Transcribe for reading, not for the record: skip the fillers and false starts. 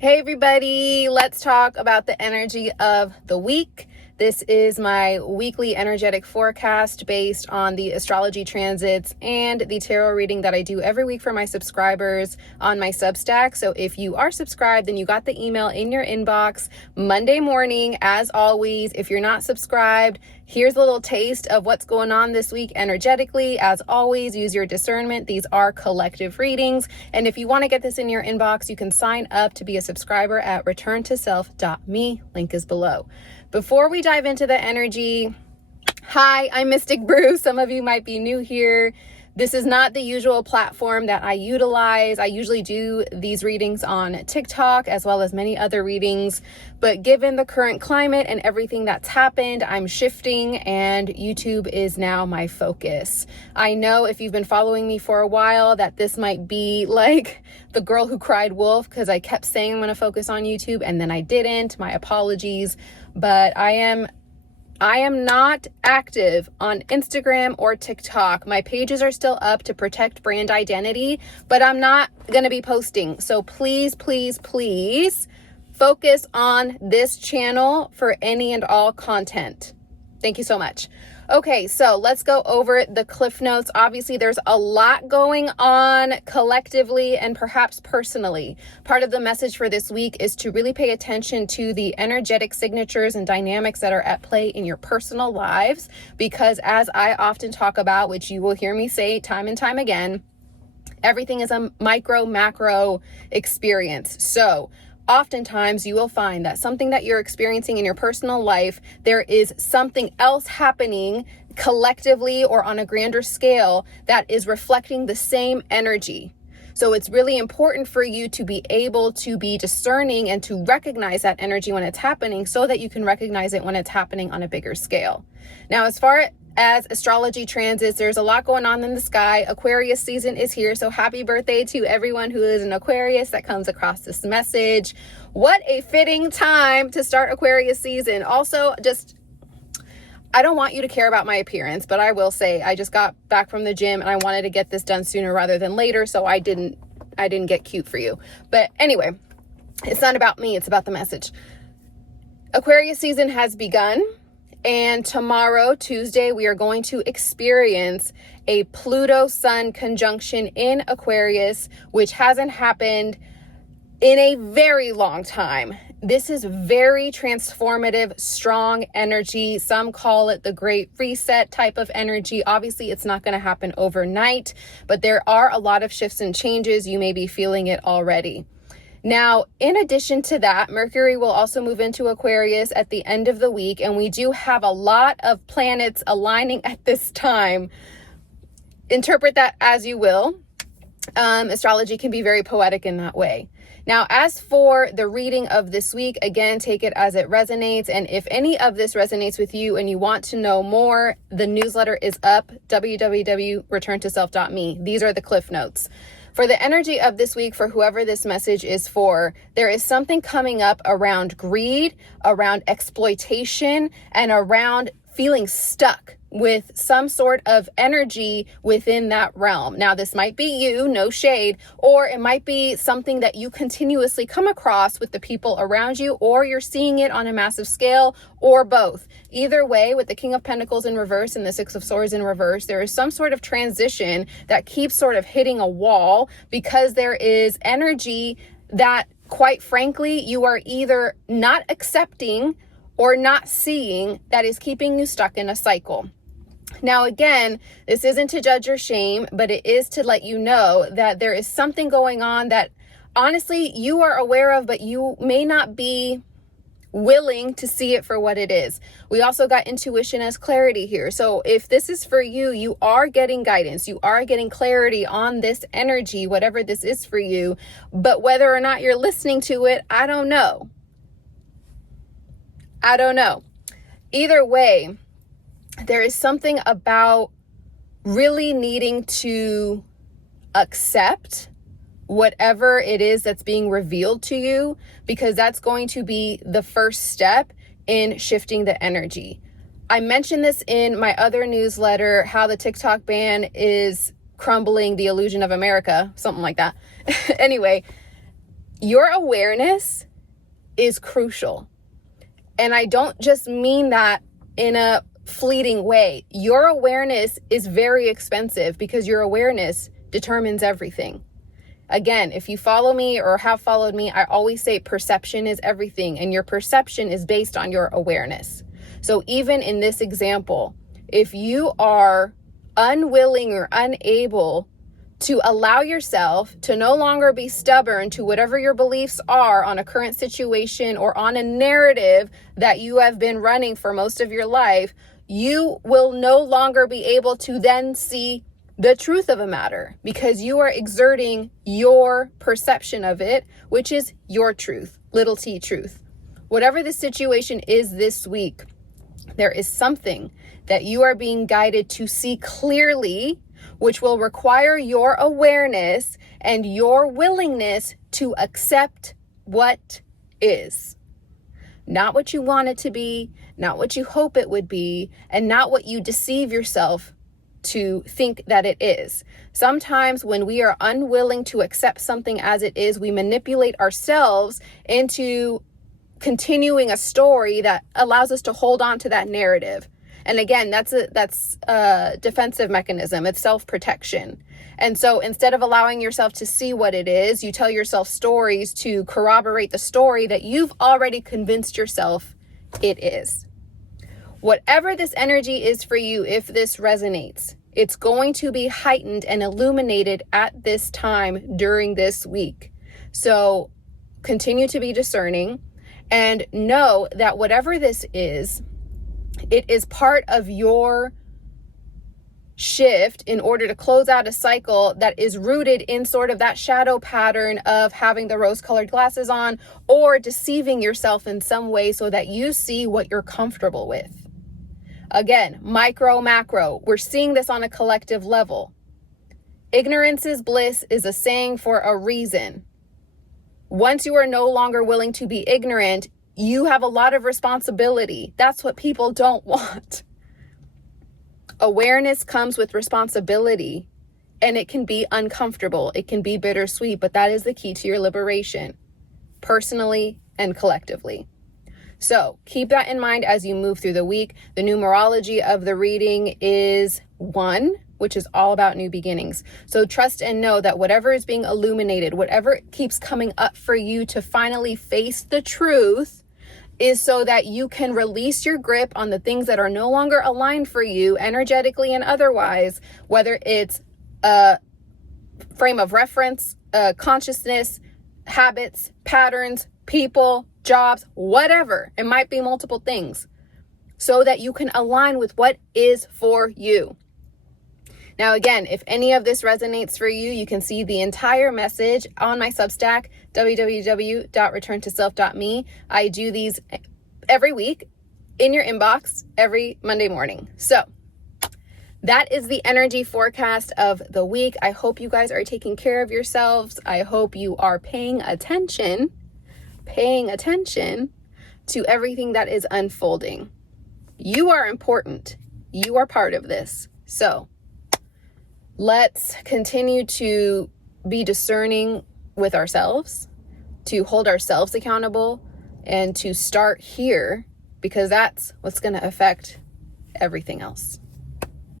Hey everybody, let's talk about the energy of the week. This is my weekly energetic forecast based on the astrology transits and the tarot reading that I do every week for my subscribers on my Substack. So if you are subscribed, then you got the email in your inbox Monday morning. As always, if you're not subscribed, here's a little taste of what's going on this week energetically. As always, use your discernment. These are collective readings. And if you want to get this in your inbox, you can sign up to be a subscriber at returntoself.me. Link is below. Before we dive into the energy, hi, I'm Mystic Brew. Some of you might be new here. This is not the usual platform that I utilize. I usually do these readings on TikTok as well as many other readings. But given the current climate and everything that's happened, I'm shifting and YouTube is now my focus. I know if you've been following me for a while that this might be like the girl who cried wolf because I kept saying I'm going to focus on YouTube and then I didn't. My apologies. But I am not active on Instagram or TikTok. My pages are still up to protect brand identity, but I'm not going to be posting. So please, please, please focus on this channel for any and all content. Thank you so much. Okay, so let's go over the cliff notes. Obviously, there's a lot going on collectively and perhaps personally. Part of the message for this week is to really pay attention to the energetic signatures and dynamics that are at play in your personal lives, because as I often talk about, which you will hear me say time and time again, everything is a micro, macro experience. So oftentimes you will find that something that you're experiencing in your personal life, there is something else happening collectively or on a grander scale that is reflecting the same energy. So it's really important for you to be able to be discerning and to recognize that energy when it's happening so that you can recognize it when it's happening on a bigger scale. Now, as far as astrology transits, there's a lot going on in the sky. Aquarius season is here. So happy birthday to everyone who is an Aquarius that comes across this message. What a fitting time to start Aquarius season. Also, I don't want you to care about my appearance, but I will say I just got back from the gym and I wanted to get this done sooner rather than later. So I didn't get cute for you. But anyway, it's not about me. It's about the message. Aquarius season has begun. And tomorrow, Tuesday, we are going to experience a Pluto-Sun conjunction in Aquarius, which hasn't happened in a very long time. This is very transformative, strong energy. Some call it the Great Reset type of energy. Obviously, it's not going to happen overnight, but there are a lot of shifts and changes. You may be feeling it already. Now, in addition to that, Mercury will also move into Aquarius at the end of the week, and we do have a lot of planets aligning at this time. Interpret that as you will. Astrology can be very poetic in that way. Now, as for the reading of this week, again, take it as it resonates. And if any of this resonates with you and you want to know more, the newsletter is up, www.returntoself.me. These are the cliff notes. For the energy of this week, for whoever this message is for, there is something coming up around greed, around exploitation, and around feeling stuck with some sort of energy within that realm. Now, this might be you, no shade, or it might be something that you continuously come across with the people around you, or you're seeing it on a massive scale, or both. Either way, with the King of Pentacles in reverse and the Six of Swords in reverse, there is some sort of transition that keeps sort of hitting a wall because there is energy that, quite frankly, you are either not accepting or not seeing that is keeping you stuck in a cycle. Now, again, this isn't to judge or shame, but it is to let you know that there is something going on that honestly you are aware of, but you may not be willing to see it for what it is. We also got intuition as clarity here. So if this is for you, you are getting guidance. You are getting clarity on this energy, whatever this is for you. But whether or not you're listening to it, I don't know. Either way, there is something about really needing to accept whatever it is that's being revealed to you, because that's going to be the first step in shifting the energy. I mentioned this in my other newsletter, how the TikTok ban is crumbling the illusion of America, something like that. Anyway, Your awareness is crucial. And I don't just mean that in a fleeting way. Your awareness is very expensive because your awareness determines everything. Again, if you follow me or have followed me, I always say perception is everything, and your perception is based on your awareness. So even in this example, if you are unwilling or unable to allow yourself to no longer be stubborn to whatever your beliefs are on a current situation or on a narrative that you have been running for most of your life, you will no longer be able to then see the truth of a matter because you are exerting your perception of it, which is your truth, little t truth. Whatever the situation is this week, there is something that you are being guided to see clearly, which will require your awareness and your willingness to accept what is. Not what you want it to be, not what you hope it would be, and not what you deceive yourself to think that it is. Sometimes when we are unwilling to accept something as it is, we manipulate ourselves into continuing a story that allows us to hold on to that narrative. And again, that's a defensive mechanism. It's self-protection. And so instead of allowing yourself to see what it is, you tell yourself stories to corroborate the story that you've already convinced yourself it is. Whatever this energy is for you, if this resonates, it's going to be heightened and illuminated at this time during this week. So continue to be discerning and know that whatever this is, it is part of your shift in order to close out a cycle that is rooted in sort of that shadow pattern of having the rose-colored glasses on or deceiving yourself in some way so that you see what you're comfortable with. Again, micro, macro, we're seeing this on a collective level. Ignorance is bliss is a saying for a reason. Once you are no longer willing to be ignorant, you have a lot of responsibility. That's what people don't want. Awareness comes with responsibility, and it can be uncomfortable. It can be bittersweet, but that is the key to your liberation, personally and collectively. So keep that in mind as you move through the week. The numerology of the reading is 1, which is all about new beginnings. So trust and know that whatever is being illuminated, whatever keeps coming up for you to finally face the truth, is so that you can release your grip on the things that are no longer aligned for you energetically and otherwise, whether it's a frame of reference, consciousness, habits, patterns, people, jobs, whatever. It might be multiple things, so that you can align with what is for you. Now, again, if any of this resonates for you, you can see the entire message on my Substack, www.returntoself.me. I do these every week in your inbox every Monday morning. So that is the energy forecast of the week. I hope you guys are taking care of yourselves. I hope you are paying attention to everything that is unfolding. You are important. You are part of this. So let's continue to be discerning with ourselves, to hold ourselves accountable, and to start here, because that's what's going to affect everything else.